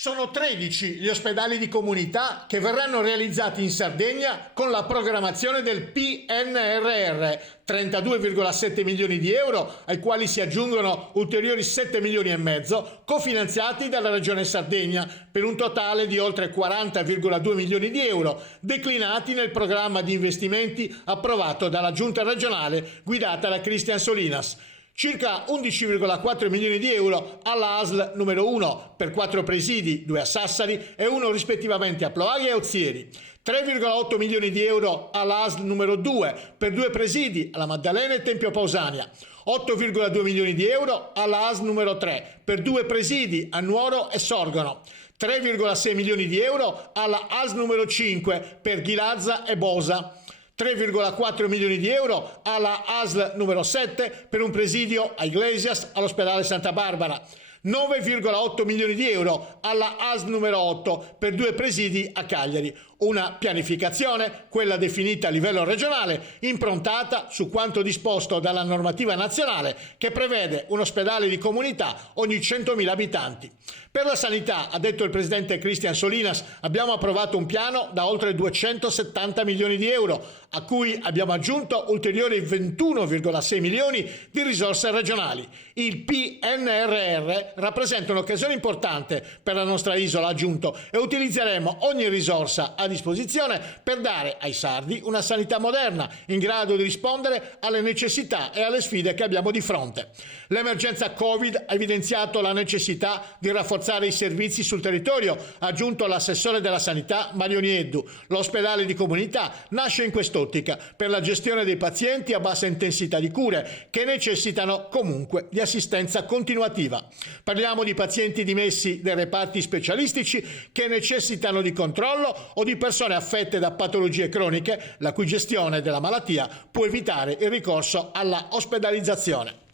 Sono 13 gli ospedali di comunità che verranno realizzati in Sardegna con la programmazione del PNRR, 32,7 milioni di euro, ai quali si aggiungono ulteriori 7 milioni e mezzo, cofinanziati dalla Regione Sardegna, per un totale di oltre 40,2 milioni di euro, declinati nel programma di investimenti approvato dalla Giunta regionale guidata da Cristian Solinas. Circa 11,4 milioni di euro alla ASL numero 1 per 4 presidi, 2 a Sassari e 1 rispettivamente a Ploaghe e Ozieri. 3,8 milioni di euro alla ASL numero 2 per 2 presidi alla Maddalena e Tempio Pausania. 8,2 milioni di euro alla ASL numero 3 per 2 presidi a Nuoro e Sorgono. 3,6 milioni di euro alla ASL numero 5 per Ghilarza e Bosa. 3,4 milioni di euro alla ASL numero 7 per un presidio a Iglesias all'ospedale Santa Barbara. 9,8 milioni di euro alla ASL numero 8 per 2 presidi a Cagliari. Una pianificazione, quella definita a livello regionale, improntata su quanto disposto dalla normativa nazionale che prevede un ospedale di comunità ogni 100.000 abitanti. Per la sanità, ha detto il presidente Cristian Solinas, abbiamo approvato un piano da oltre 270 milioni di euro, a cui abbiamo aggiunto ulteriori 21,6 milioni di risorse regionali. Il PNRR rappresenta un'occasione importante per la nostra isola, ha aggiunto, e utilizzeremo ogni risorsa a disposizione per dare ai sardi una sanità moderna, in grado di rispondere alle necessità e alle sfide che abbiamo di fronte. L'emergenza Covid ha evidenziato la necessità di rafforzare i servizi sul territorio, ha aggiunto l'assessore della sanità Mario Nieddu. L'ospedale di comunità nasce in quest'ottica per la gestione dei pazienti a bassa intensità di cure che necessitano comunque di assistenza continuativa. Parliamo di pazienti dimessi dai reparti specialistici che necessitano di controllo o di persone affette da patologie croniche la cui gestione della malattia può evitare il ricorso alla ospedalizzazione.